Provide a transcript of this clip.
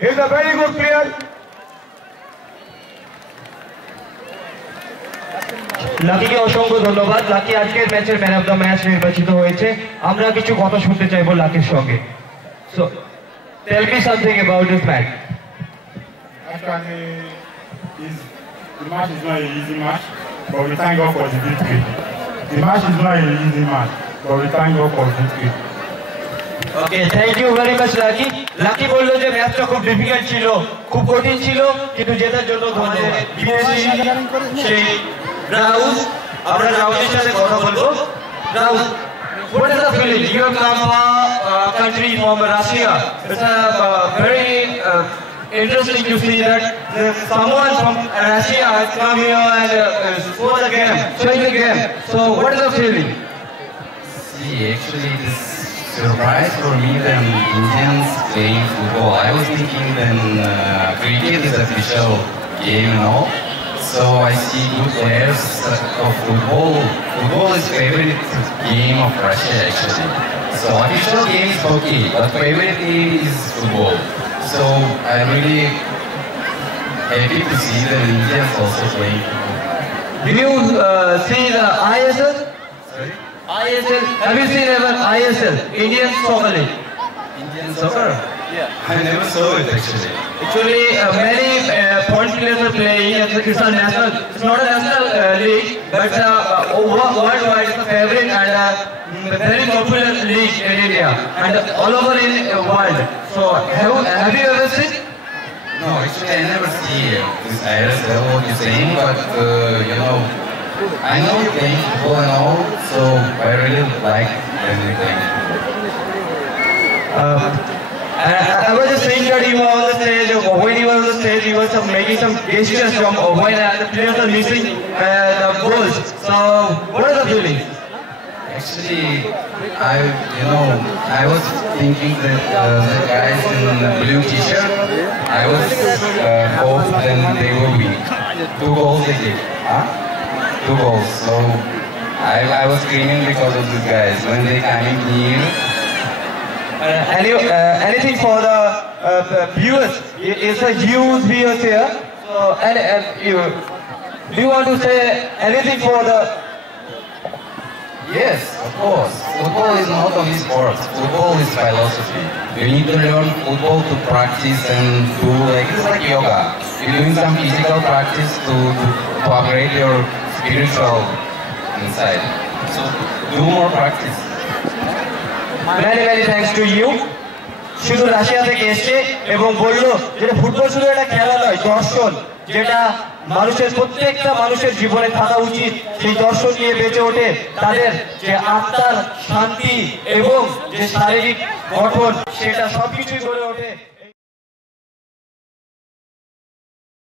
He is a very good player. লাকিকে অসংখ্য ধন্যবাদ। Lucky আজকের ম্যাচের ম্যান অফ দ্য ম্যাচ নির্বাচিত হয়েছে। আমরা কিছু কথা শুনতে চাইবো লাকির সঙ্গে। So, tell me something about this match. Actually, the match is not an easy match, but we thank God for the victory. The match is not an easy match, but we thank God for the victory. Okay, thank you very much, Lucky. Lucky বললো যে ম্যাচটা খুব difficult ছিল, খুব কঠিন ছিল, কিন্তু জেতার জন্য ধন্যবাদ। সেই রাহুল, আমরা রাহুলের সাথে কথা বলবো। Rahul, what is the feeling? You have come from a country from Russia. It's very interesting to see that someone from Russia has come here and score the game, showing the game. So, what is the feeling? See, actually, this surprise for me than Indians playing football. I was thinking then cricket is official game, you know. So I see good players of football. Football is favorite game of Russia actually. So official game is hockey, but favorite game is football. So I'm really happy to see the Indians also playing football. Did you see the ISL? Sorry? ISL. Have you seen ever ISL? Indian Soccer League. Indian soccer? Yeah. I never saw it actually. Actually, many foreign players are playing. It's a national. It's not a national league, but worldwide it's a favorite and very popular league in India and all over in the world. So, have you ever seen? No, actually I never see this ISL what you're saying, but you know, I know you're playing football and all, so I really like anything. I was just saying that you were on the stage. When you were on the stage, you were making some gestures from when the players are missing the goals. So, what is the feeling? Actually, I was thinking that the guys in the blue t-shirt, I was hoping then they will win. 2 goals they did. Huh? 2 goals. So I was screaming because of these guys when they came near. Anything for the viewers? It's a huge viewers here. So, do you want to say anything for the? Yes, of course. Football is not only sports. Football is philosophy. You need to learn football to practice and do it's like yoga. You're doing some physical practice to upgrade your spiritual inside. So do more practice. Very thanks to you. শুধু Russia থেকে এসে এবং বললো যে football শুধু একটা খেলা নয়, দর্শন, যেটা মানুষের প্রত্যেকটা মানুষের জীবনে থাকা উচিত। সেই দর্শন নিয়ে বেঁচে ওঠে তাদের যে আত্মার শান্তি এবং যে শারীরিক গঠন, সেটা সবকিছুই গড়ে ওঠে।